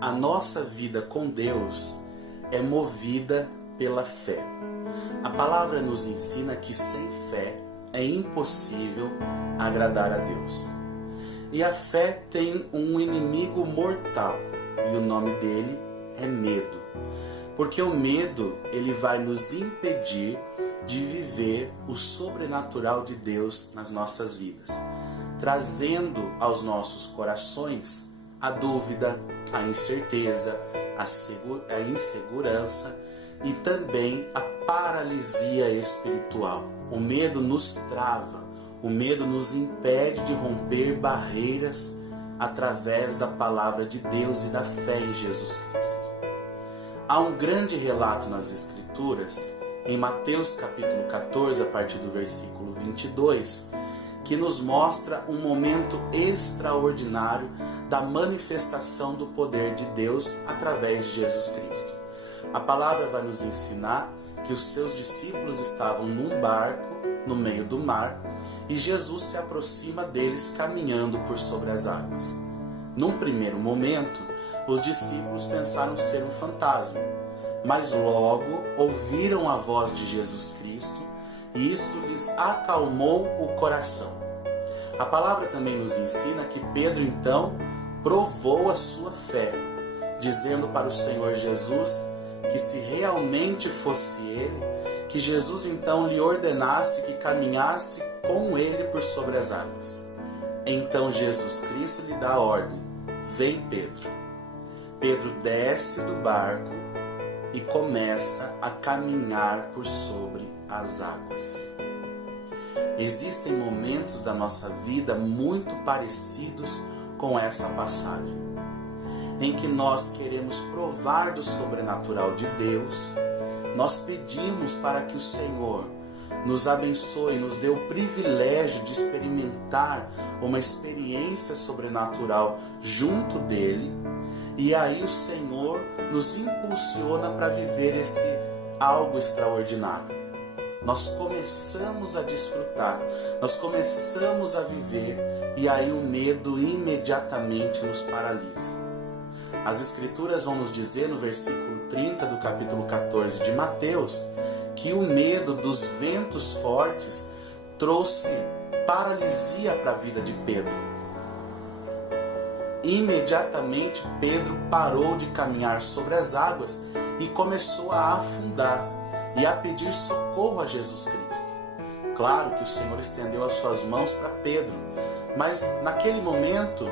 a nossa vida com Deus é movida pela fé. A palavra nos ensina que sem fé é impossível agradar a Deus. E a fé tem um inimigo mortal, e o nome dele é medo. Porque o medo, ele vai nos impedir de viver o sobrenatural de Deus nas nossas vidas, trazendo aos nossos corações a dúvida, a incerteza, a insegurança e também a paralisia espiritual. O medo nos trava, o medo nos impede de romper barreiras através da palavra de Deus e da fé em Jesus Cristo. Há um grande relato nas Escrituras, em Mateus capítulo 14, a partir do versículo 22, que nos mostra um momento extraordinário da manifestação do poder de Deus através de Jesus Cristo. A palavra vai nos ensinar que os seus discípulos estavam num barco no meio do mar e Jesus se aproxima deles caminhando por sobre as águas. Num primeiro momento, os discípulos pensaram ser um fantasma, mas logo ouviram a voz de Jesus Cristo e isso lhes acalmou o coração. A palavra também nos ensina que Pedro então provou a sua fé, dizendo para o Senhor Jesus que se realmente fosse ele, que Jesus então lhe ordenasse que caminhasse com ele por sobre as águas. Então Jesus Cristo lhe dá a ordem: vem, Pedro. Pedro desce do barco e começa a caminhar por sobre as águas. Existem momentos da nossa vida muito parecidos com essa passagem, em que nós queremos provar do sobrenatural de Deus, nós pedimos para que o Senhor nos abençoe, nos dê o privilégio de experimentar uma experiência sobrenatural junto dele, e aí o Senhor nos impulsiona para viver esse algo extraordinário. Nós começamos a desfrutar, nós começamos a viver, e aí o medo imediatamente nos paralisa. As Escrituras vão nos dizer no versículo 30 do capítulo 14 de Mateus, que o medo dos ventos fortes trouxe paralisia para a vida de Pedro. Imediatamente Pedro parou de caminhar sobre as águas e começou a afundar e a pedir socorro a Jesus Cristo. Claro que o Senhor estendeu as suas mãos para Pedro, mas naquele momento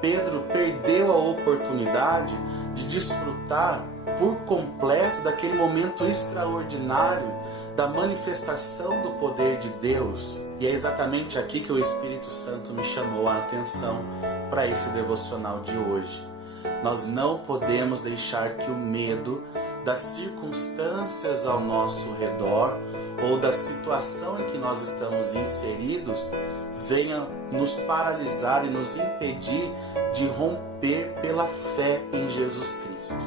Pedro perdeu a oportunidade de desfrutar por completo daquele momento extraordinário da manifestação do poder de Deus. E é exatamente aqui que o Espírito Santo me chamou a atenção para esse devocional de hoje. Nós não podemos deixar que o medo das circunstâncias ao nosso redor ou da situação em que nós estamos inseridos venha nos paralisar e nos impedir de romper pela fé em Jesus Cristo.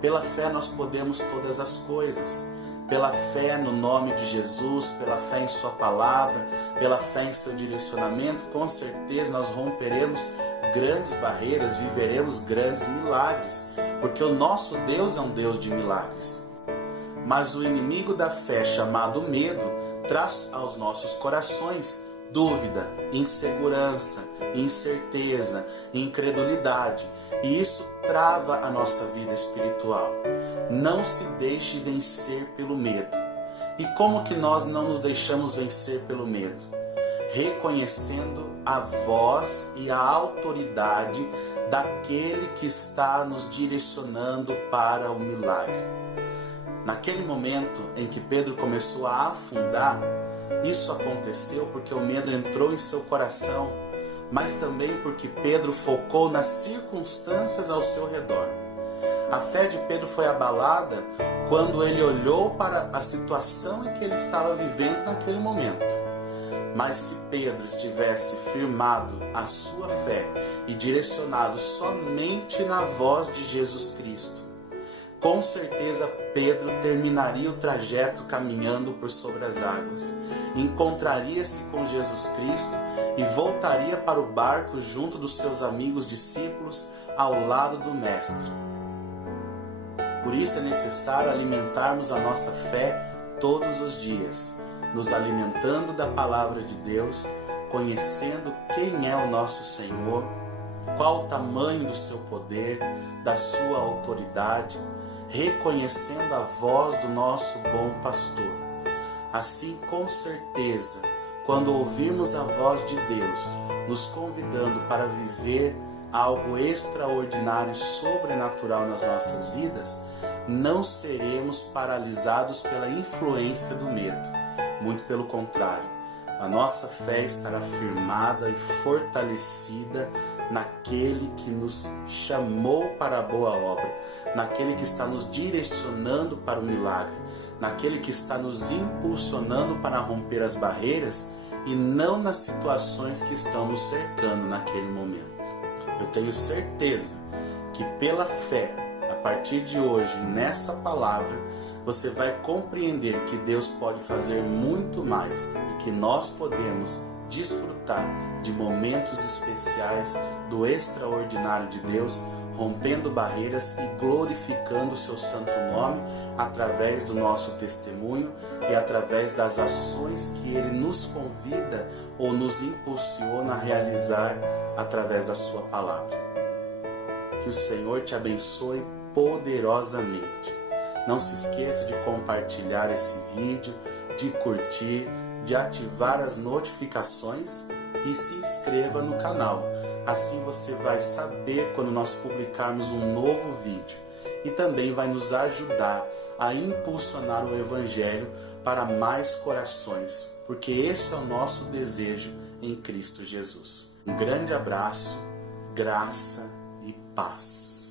Pela fé nós podemos todas as coisas. Pela fé no nome de Jesus, pela fé em sua palavra, pela fé em seu direcionamento, com certeza nós romperemos grandes barreiras, viveremos grandes milagres, porque o nosso Deus é um Deus de milagres. Mas o inimigo da fé, chamado medo, traz aos nossos corações dúvida, insegurança, incerteza, incredulidade, e isso trava a nossa vida espiritual. Não se deixe vencer pelo medo. E como que nós não nos deixamos vencer pelo medo? Reconhecendo a voz e a autoridade daquele que está nos direcionando para o milagre. Naquele momento em que Pedro começou a afundar, isso aconteceu porque o medo entrou em seu coração, mas também porque Pedro focou nas circunstâncias ao seu redor. A fé de Pedro foi abalada quando ele olhou para a situação em que ele estava vivendo naquele momento. Mas se Pedro estivesse firmado a sua fé e direcionado somente na voz de Jesus Cristo, com certeza Pedro terminaria o trajeto caminhando por sobre as águas, encontraria-se com Jesus Cristo e voltaria para o barco junto dos seus amigos discípulos ao lado do Mestre. Por isso é necessário alimentarmos a nossa fé todos os dias, nos alimentando da palavra de Deus, conhecendo quem é o nosso Senhor, qual o tamanho do seu poder, da sua autoridade, reconhecendo a voz do nosso bom pastor. Assim, com certeza, quando ouvirmos a voz de Deus nos convidando para viver algo extraordinário e sobrenatural nas nossas vidas, não seremos paralisados pela influência do medo. Muito pelo contrário, a nossa fé estará firmada e fortalecida naquele que nos chamou para a boa obra, naquele que está nos direcionando para o milagre, naquele que está nos impulsionando para romper as barreiras e não nas situações que estão nos cercando naquele momento. Eu tenho certeza que pela fé, a partir de hoje, nessa palavra, você vai compreender que Deus pode fazer muito mais e que nós podemos desfrutar de momentos especiais do extraordinário de Deus, rompendo barreiras e glorificando o seu santo nome através do nosso testemunho e através das ações que Ele nos convida ou nos impulsiona a realizar através da sua palavra. Que o Senhor te abençoe poderosamente. Não se esqueça de compartilhar esse vídeo, de curtir, de ativar as notificações e se inscreva no canal. Assim você vai saber quando nós publicarmos um novo vídeo e também vai nos ajudar a impulsionar o Evangelho para mais corações, porque esse é o nosso desejo em Cristo Jesus. Um grande abraço, graça e paz.